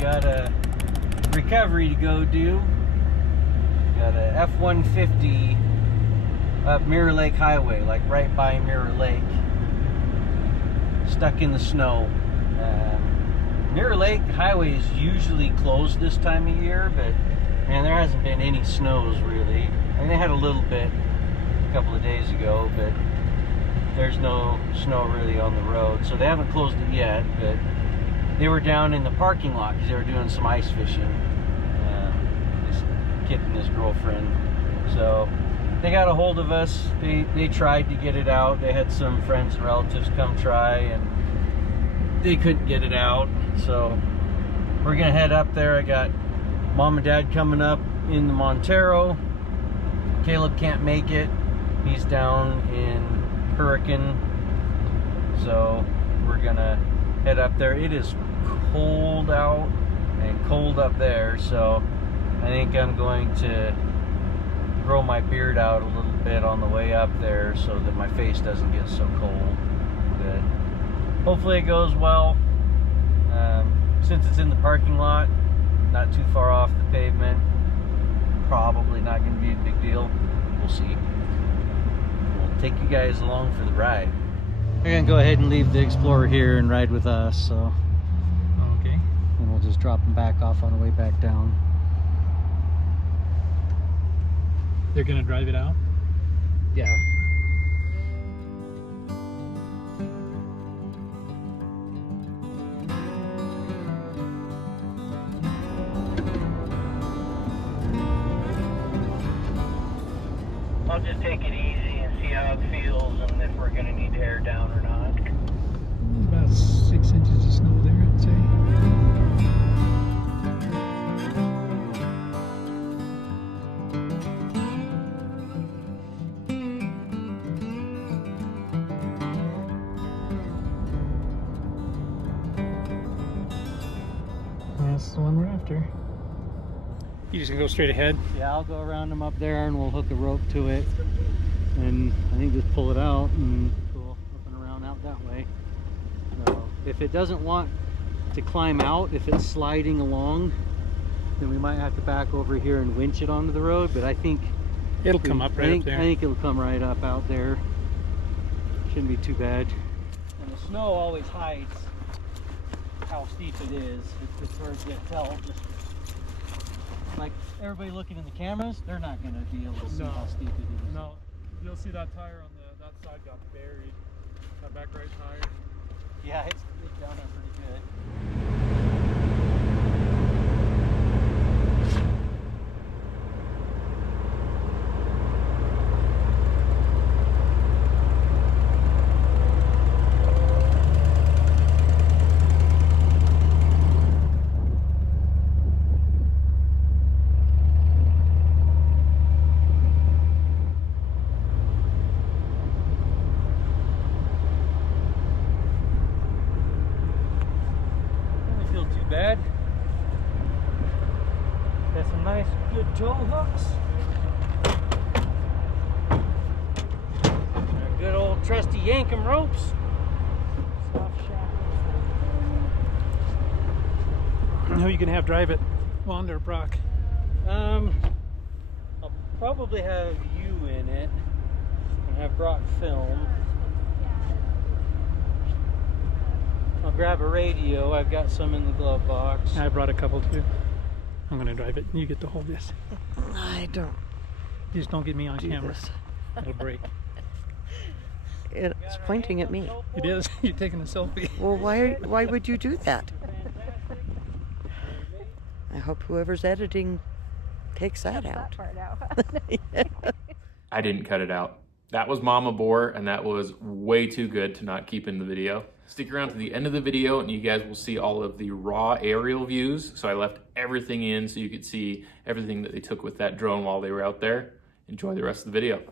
got a recovery to go do. Got a F150 up Mirror Lake Highway, like right by Mirror Lake. Stuck in the snow. Mirror Lake Highway is usually closed this time of year, but man, there hasn't been any snows really. I mean, they had a little bit a couple of days ago, but there's no snow really on the road, so they haven't closed it yet. But they were down in the parking lot because they were doing some ice fishing. This kid and his girlfriend. So they got a hold of us. They tried to get it out. They had some friends and relatives come try, and they couldn't get it out. So we're gonna head up there. I got Mom and Dad coming up in the Montero. Caleb can't make it. He's down in Hurricane. So we're gonna head up there. It is cold out and cold up there, so I think I'm going to grow my beard out a little bit on the way up there so that my face doesn't get so cold. But hopefully it goes well. Since it's in the parking lot, not too far off the pavement, probably not going to be a big deal. We'll see. We'll take you guys along for the ride. We're going to go ahead and leave the Explorer here and ride with us, so Okay. and we'll just drop them back off on the way back down. They're gonna drive it out? Yeah. I'll just take it easy and see how it feels and if we're gonna need to air down or not. About 6 inches of snow there, I'd say. That's the one we're after. You just gonna go straight ahead? Yeah, I'll go around them up there and we'll hook a rope to it. And I think just pull it out and go up and around out that way. So if it doesn't want to climb out, if it's sliding along, then we might have to back over here and winch it onto the road. But I think It'll come up right up there. I think it'll come right up out there. Shouldn't be too bad. And the snow always hides how steep it is. It's hard to tell. Just like everybody looking in the cameras, they're not going to be able to see how steep it is. No, you'll see that tire on that side got buried. That back right tire. Yeah, it's down there pretty good. Bad. Got some nice, good tow hooks. Our good old trusty Yankum ropes. Soft shackles. Who you gonna have drive it? Wanda or Brock? I'll probably have you in it and have Brock film. I'll grab a radio. I've got some in the glove box. I brought a couple too. I'm gonna drive it. You get to hold this. I don't You just don't get me on do camera. this. It'll break. It's pointing at me. It is. You're taking a selfie. Well, why would you do that? I hope whoever's editing takes that out. That part out. I didn't cut it out. That was Mama Boar, and that was way too good to not keep in the video. Stick around to the end of the video and you guys will see all of the raw aerial views. So I left everything in so you could see everything that they took with that drone while they were out there. Enjoy the rest of the video.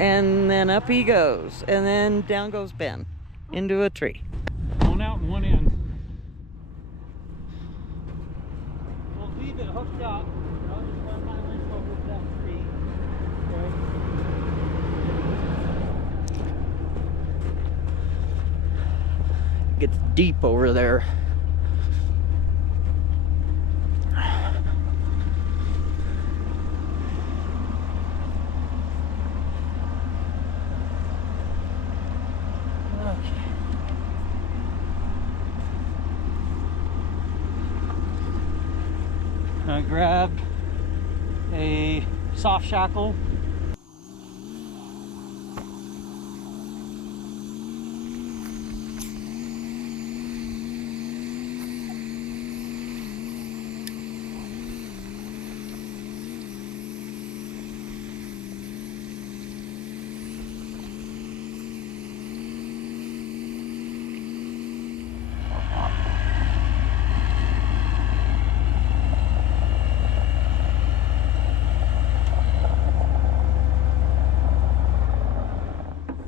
And then up he goes. And then down goes Ben into a tree. One out and one in. We'll leave it hooked up. I'll just run my winch over to that tree. It gets deep over there. I grabbed a soft shackle.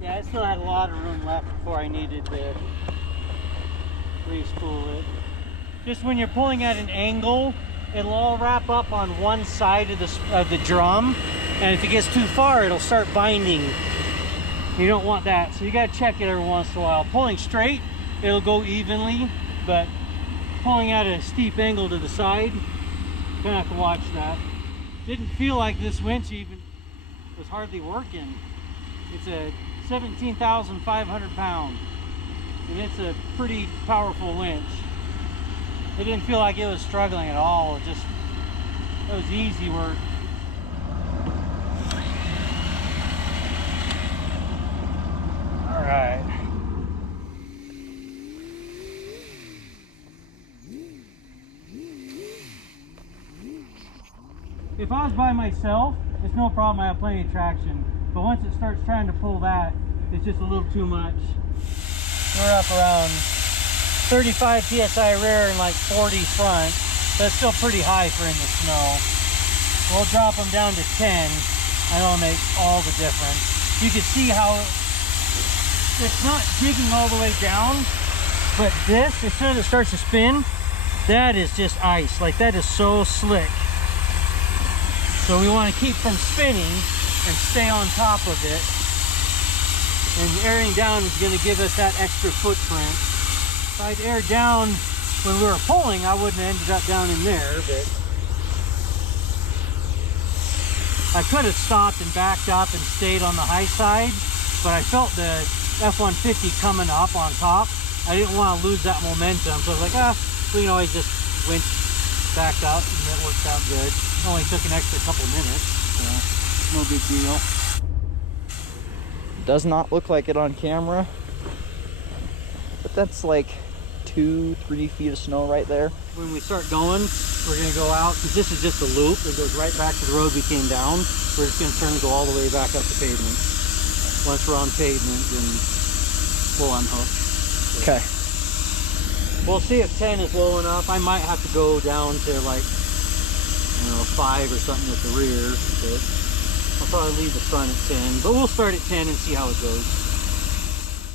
Yeah, I still had a lot of room left before I needed to re-spool it. Just when you're pulling at an angle, it'll all wrap up on one side of the drum, and if it gets too far, it'll start binding. You don't want that, so you gotta check it every once in a while. Pulling straight, it'll go evenly, but pulling at a steep angle to the side, you're gonna have to watch that. Didn't feel like this winch even was hardly working. It's a 17,500 pound, and it's a pretty powerful winch. It didn't feel like it was struggling at all. It was easy work. All right. If I was by myself, it's no problem. I have plenty of traction. But once it starts trying to pull that, it's just a little too much. We're up around 35 psi rear and like 40 front. That's still pretty high for in the snow. We'll drop them down to 10, and it'll make all the difference. You can see how it's not digging all the way down, but this, as soon as it starts to spin, that is just ice. Like, that is so slick. So we want to keep from spinning and stay on top of it. And airing down is going to give us that extra footprint. If I'd aired down when we were pulling, I wouldn't have ended up down in there, but I could have stopped and backed up and stayed on the high side, but I felt the F150 coming up on top. I didn't want to lose that momentum, so I was like, we can always just winch back up, and it worked out good. It only took an extra couple minutes, so no big deal. Does not look like it on camera, but that's like 2-3 feet of snow right there. When we start going, we're going to go out, because this is just a loop. It goes right back to the road we came down. We're just going to turn and go all the way back up to pavement. Once we're on pavement, then we'll unhook. Okay. We'll see if 10 is low enough. I might have to go down to like, 5 or something at the rear. But I'll probably leave the front at 10, but we'll start at 10 and see how it goes.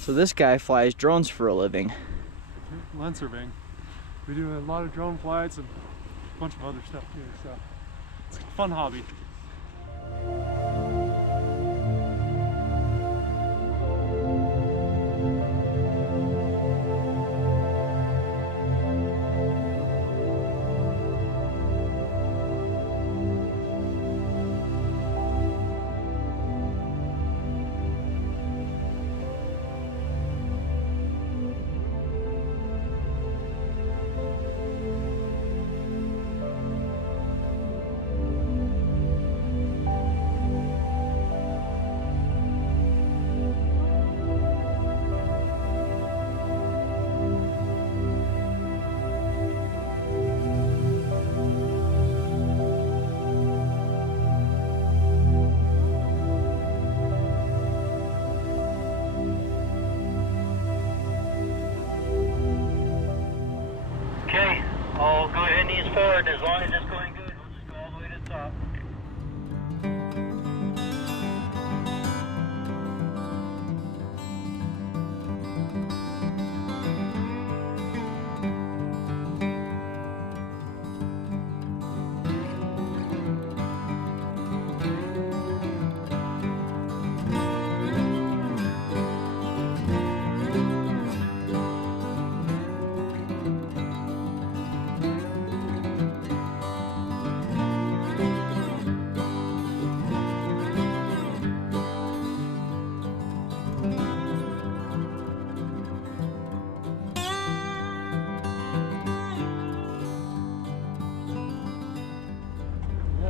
So this guy flies drones for a living. Land surveying. We do a lot of drone flights and a bunch of other stuff too, so it's a fun hobby.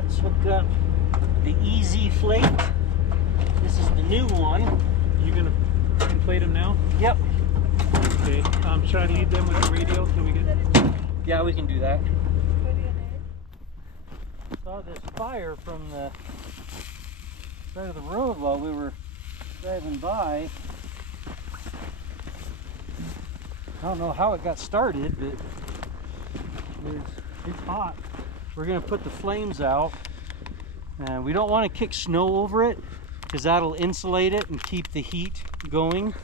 let's hook up the Easy Flake. This is the new one. You gonna inflate them now? Yep. Okay. Should I lead them with the radio till we get? Yeah, we can do that. Saw this fire from the side of the road while we were driving by. I don't know how it got started, but it's hot. We're gonna put the flames out, and we don't want to kick snow over it because that'll insulate it and keep the heat going.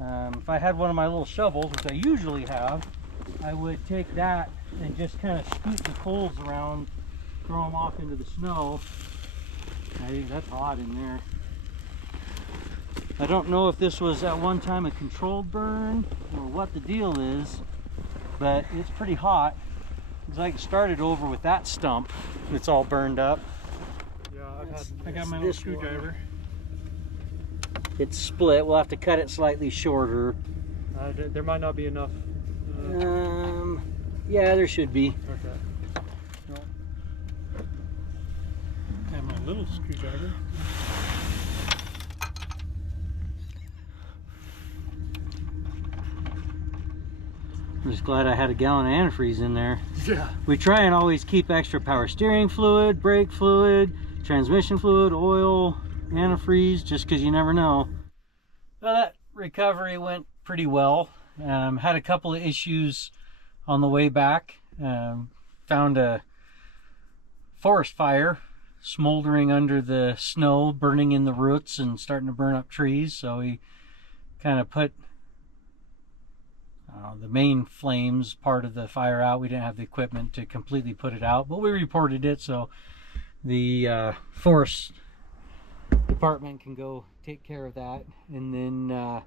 If I had one of my little shovels, which I usually have, I would take that and just kind of scoot the coals around, throw them off into the snow. I think that's hot in there. I don't know if this was at one time a controlled burn or what the deal is, but it's pretty hot. It's like it started over with that stump. It's all burned up. Yeah, I got my little screwdriver. It's split. We'll have to cut it slightly shorter. There might not be enough. Yeah, there should be. Okay. I have my little screwdriver. I'm just glad I had a gallon of antifreeze in there. Yeah. We try and always keep extra power steering fluid, brake fluid, transmission fluid, oil, antifreeze, just because you never know. Well, that recovery went pretty well. Had a couple of issues on the way back. Found a forest fire smoldering under the snow, burning in the roots and starting to burn up trees. So we kind of put the main flames part of the fire out. We didn't have the equipment to completely put it out, but we reported it, so the forest department can go take care of that. And then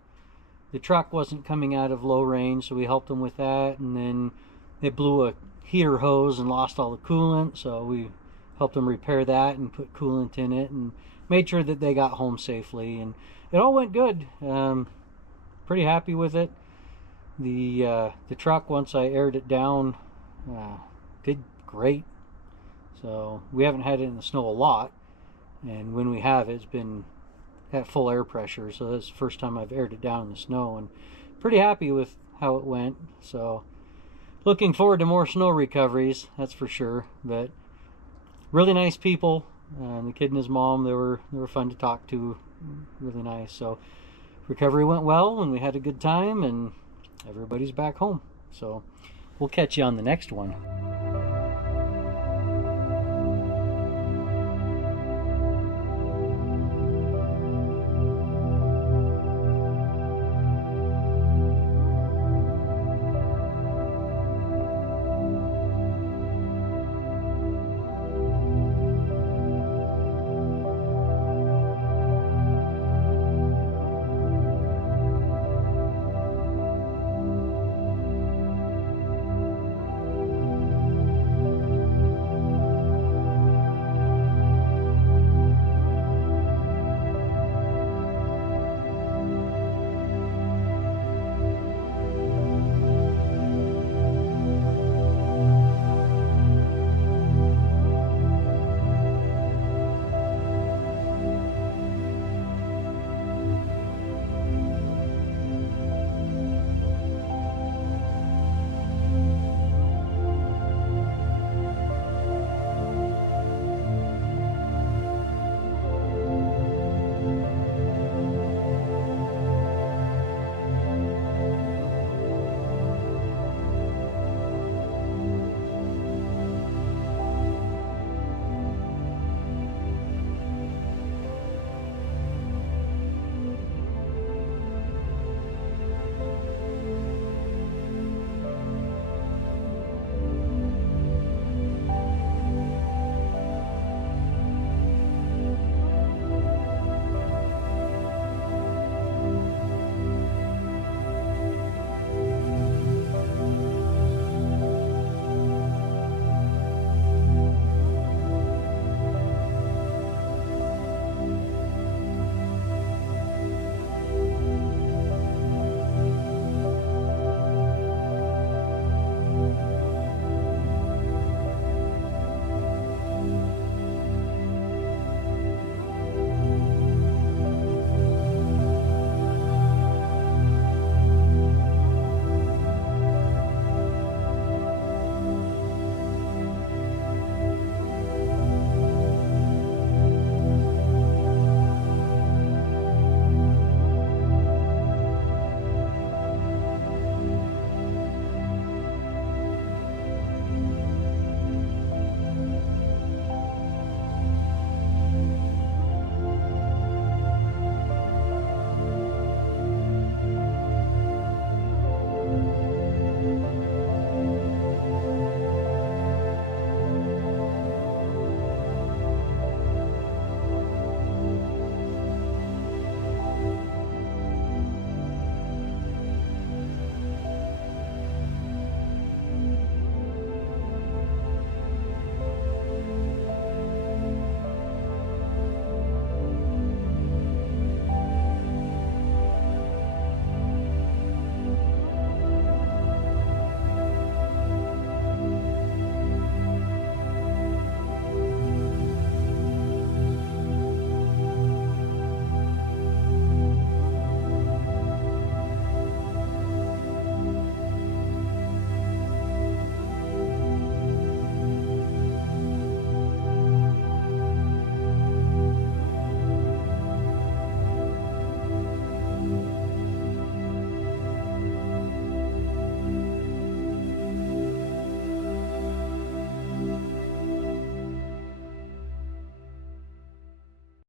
the truck wasn't coming out of low range, so we helped them with that. And then it blew a heater hose and lost all the coolant, so we helped them repair that and put coolant in it and made sure that they got home safely. And it all went good. Pretty happy with it. The truck, once I aired it down, did great. So we haven't had it in the snow a lot, and when we have, it's been at full air pressure. So that's the first time I've aired it down in the snow, and pretty happy with how it went. So looking forward to more snow recoveries, that's for sure. But really nice people. The kid and his mom, they were fun to talk to. Really nice. So recovery went well, and we had a good time, and everybody's back home. So we'll catch you on the next one.